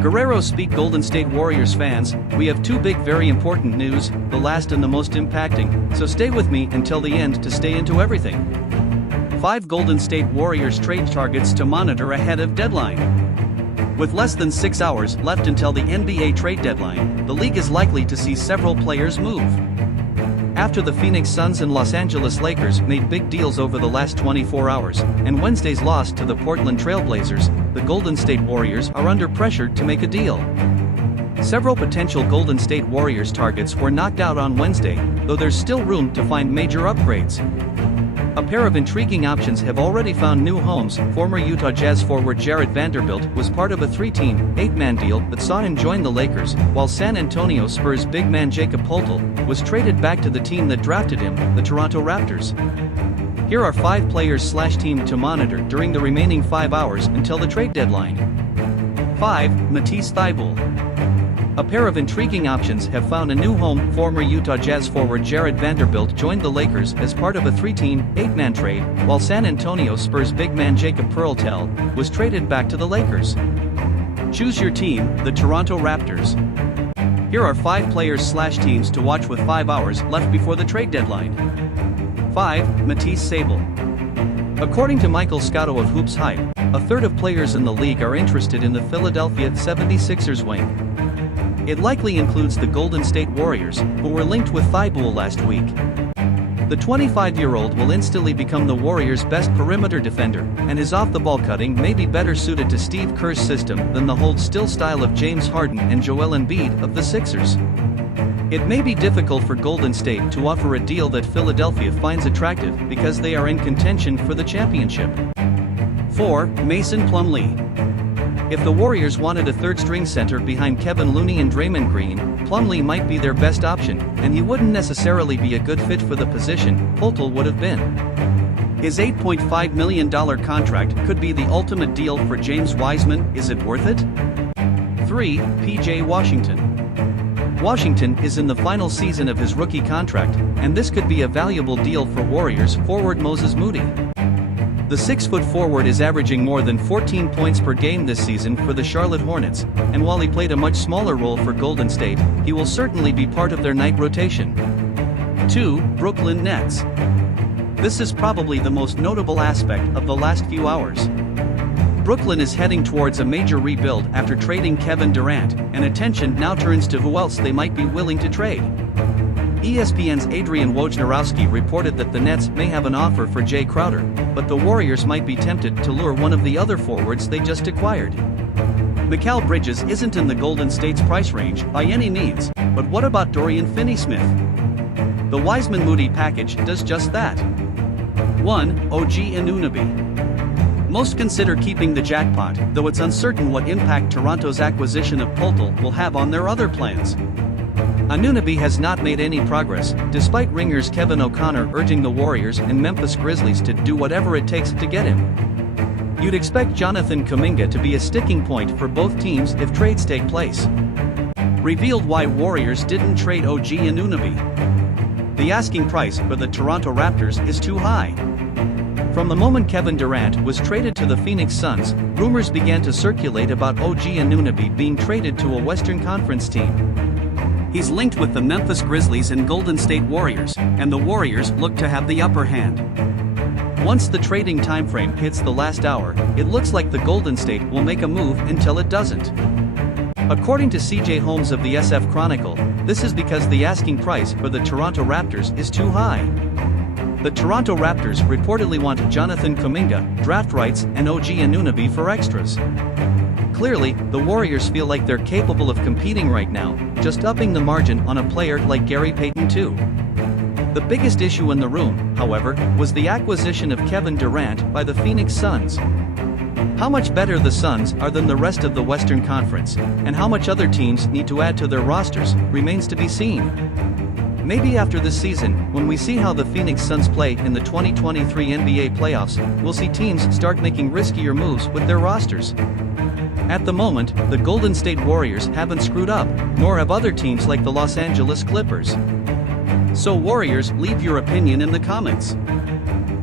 Guerrero speak Golden State Warriors fans, we have two big very important news, the last and the most impacting, so stay with me until the end to stay into everything. 5 Golden State Warriors trade targets to monitor ahead of deadline. With less than 6 hours left until the NBA trade deadline, the league is likely to see several players move. After the Phoenix Suns and Los Angeles Lakers made big deals over the last 24 hours, and Wednesday's loss to the Portland Trail Blazers, the Golden State Warriors are under pressure to make a deal. Several potential Golden State Warriors targets were knocked out on Wednesday, though there's still room to find major upgrades. A pair of intriguing options have already found new homes. Former Utah Jazz forward Jarred Vanderbilt was part of a 3-team, 8-man deal that saw him join the Lakers, while San Antonio Spurs big man Jakob Poeltl was traded back to the team that drafted him, the Toronto Raptors. Here are 5 players/team to monitor during the remaining 5 hours until the trade deadline. 5. Matisse Thybulle. A pair of intriguing options have found a new home. Former Utah Jazz forward Jarred Vanderbilt joined the Lakers as part of a 3-team, 8-man trade, while San Antonio Spurs big man Jakob Poeltl was traded back to the Lakers. Choose your team, the Toronto Raptors. Here are 5 players/teams to watch with 5 hours left before the trade deadline. 5. Matisse Thybulle. According to Michael Scotto of Hoops Hype, a third of players in the league are interested in the Philadelphia 76ers wing. It likely includes the Golden State Warriors, who were linked with Thybulle last week. The 25-year-old will instantly become the Warriors' best perimeter defender, and his off-the-ball cutting may be better suited to Steve Kerr's system than the hold-still style of James Harden and Joel Embiid of the Sixers. It may be difficult for Golden State to offer a deal that Philadelphia finds attractive because they are in contention for the championship. 4. Mason Plumlee. If the Warriors wanted a third-string center behind Kevin Looney and Draymond Green, Plumlee might be their best option, and he wouldn't necessarily be a good fit for the position Poeltl would have been. His $8.5 million contract could be the ultimate deal for James Wiseman. Is it worth it? 3. P.J. Washington. Washington is in the final season of his rookie contract, and this could be a valuable deal for Warriors forward Moses Moody. The 6-foot forward is averaging more than 14 points per game this season for the Charlotte Hornets, and while he played a much smaller role for Golden State, he will certainly be part of their night rotation. 2. Brooklyn Nets. This is probably the most notable aspect of the last few hours. Brooklyn is heading towards a major rebuild after trading Kevin Durant, and attention now turns to who else they might be willing to trade. ESPN's Adrian Wojnarowski reported that the Nets may have an offer for Jay Crowder, but the Warriors might be tempted to lure one of the other forwards they just acquired. Mikal Bridges isn't in the Golden State's price range by any means, but what about Dorian Finney-Smith? The Wiseman-Moody package does just that. 1. OG Anunoby. Most consider keeping the jackpot, though it's uncertain what impact Toronto's acquisition of Poeltl will have on their other plans. Anunoby has not made any progress, despite Ringer's Kevin O'Connor urging the Warriors and Memphis Grizzlies to do whatever it takes to get him. You'd expect Jonathan Kuminga to be a sticking point for both teams if trades take place. Revealed why Warriors didn't trade OG Anunoby. The asking price for the Toronto Raptors is too high. From the moment Kevin Durant was traded to the Phoenix Suns, rumors began to circulate about OG Anunoby being traded to a Western Conference team. He's linked with the Memphis Grizzlies and Golden State Warriors, and the Warriors look to have the upper hand. Once the trading timeframe hits the last hour, it looks like the Golden State will make a move until it doesn't. According to CJ Holmes of the SF Chronicle, this is because the asking price for the Toronto Raptors is too high. The Toronto Raptors reportedly want Jonathan Kuminga, draft rights, and OG Anunoby for extras. Clearly, the Warriors feel like they're capable of competing right now, just upping the margin on a player like Gary Payton too. The biggest issue in the room, however, was the acquisition of Kevin Durant by the Phoenix Suns. How much better the Suns are than the rest of the Western Conference, and how much other teams need to add to their rosters, remains to be seen. Maybe after this season, when we see how the Phoenix Suns play in the 2023 NBA playoffs, we'll see teams start making riskier moves with their rosters. At the moment, the Golden State Warriors haven't screwed up, nor have other teams like the Los Angeles Clippers. So Warriors, leave your opinion in the comments.